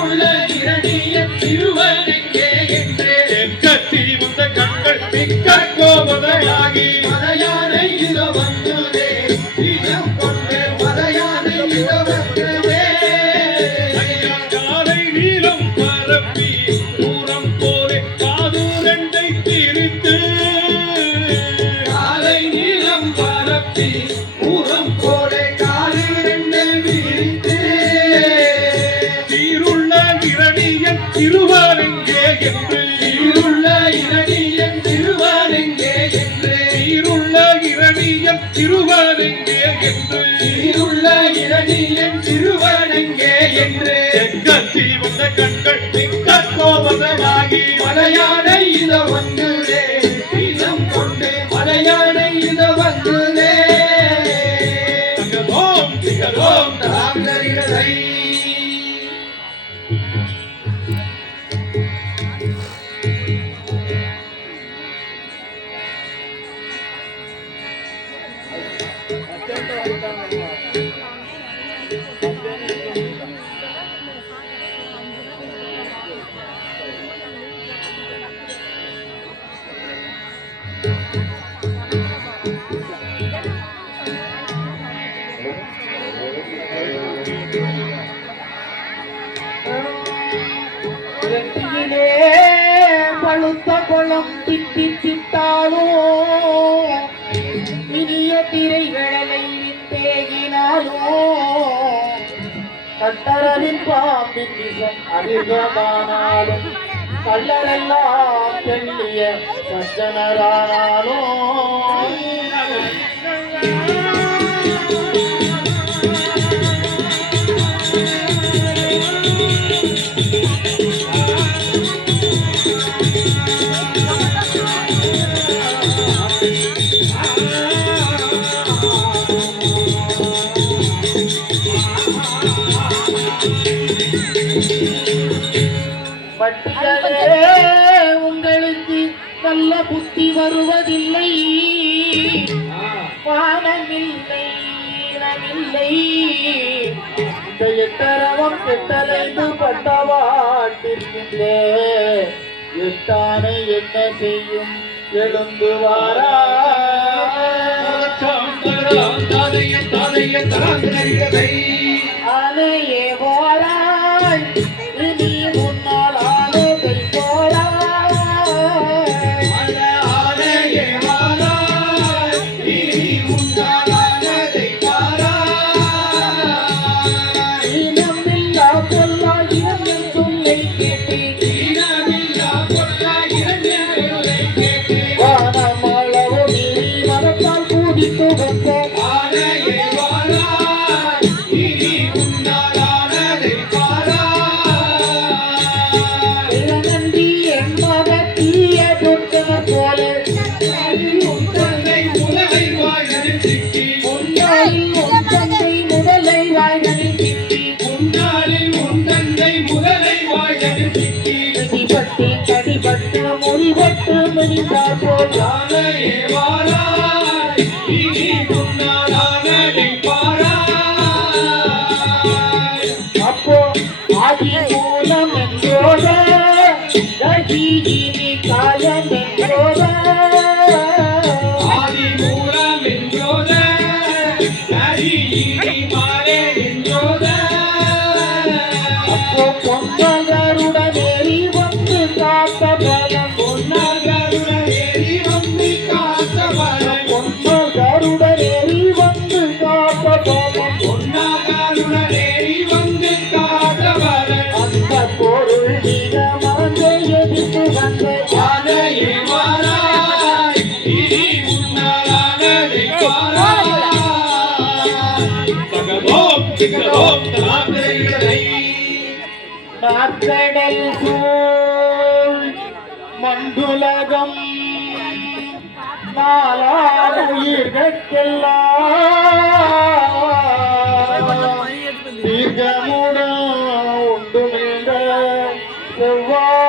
உள்ள இரணிய திருவனெங்கே என்று கத்தி வந்த கண்கள் மிக்க கோபதையாகி மலையானை இத வந்ததே இடம் கொண்டு மலையானை இத வந்ததே காலை நீளம் பரப்பி தூரம் போலே காது ரெண்டை பிரித்து காலை நீளம் பரப்பி தூரம் போலே காது ரெண்டை பிரித்து சீருள்ள இரணியன் திருவனெங்கே என்று சீருள்ள இரணியன் திருவனெங்கே என்று சீருள்ள இரணியன் திருவனெங்கே என்று சீருள்ள இரணியன் திருவனெங்கே என்று கத்தி வந்த கண்கள் மிக்க கோபமாகி மலையானை இத வந்ததே இனம் கொண்டு மலையானை இத வந்ததே திகதோம் திகதோம் தாங்கரிடதை பழுத்த குளம் திட்டி திட்டாலோ இனிய திரைகளை தேகினாலோ கட்டரலின் பாம்பின் விஷம் அதிகமானாலும் கள்ளரெல்லாம் தெல்லிய சஜ்ஜனரானாலோ உங்களுக்கு நல்ல புத்தி வருவதில்லை வானமில்லை இடமில்லை இந்த எட்டரவம் கெட்டலைந்து பட்டவாட்டிருக்கின்றே எட்டானை என்ன செய்யும் எழுந்து வாரா ஆனையே வாராய் இனி முன்னால் ஆனையை போராய் ஆனையே வாராய் இனி முன்னால் ஆனையை போராய் இனமில்லா பொல்லா இரண்டு சொல்லை கேட்டு இனமில்லா பொல்லா இரண்டு சொல்லை கேட்டு வானமளவு நீ மரத்தால் கூடித்து வந்த ஆனையே வாராய் இனி முன்னால் ஆனையை போராய் இளநன்றி என்பத தீய தொட்டன போல உந்தனை முதலை வாய்களில் சிக்கி உன்னாலில் உந்தனை முதலை வாய்களில் சிக்கி உன்னாலில் உந்தனை முதலை வாய்களில் சிக்கி கடிபட்டு கடிபட்டு மொழிபட்டு மணிந்தார் போல் ஆனையே வாராய் இனி முன்னால் ஆனையை போராய் அப்போ ஆதி மூலம் என்றோட தகியினி காலம் என்றோட ஆதி மூலம் என்றோட தகியினி மாறே என்றோட அப்போ பொன்னகருடனேறி வந்து காத்த பலம் பொன்னகருடனேறி வந்து காத்த பலம் பொன்னகருடனேறி வந்து காத்த பலம் பொன்னகருடனேறி வந்து காத்த பலம் அந்த பொருள் மிக மறந்து எதிர்த்து வந்த ஆனையே வாராய் இனி முன்னால் ஆனையை போராய் தகதோம் திகதோம் தாங்கரிடதை நாற்கடல் சூழ் மண்டுலகம் நாலார் உயிர்கட்கெல்லாம் தீர்க்கமுட உண்டுமிழ்ந்த செவ்வாய்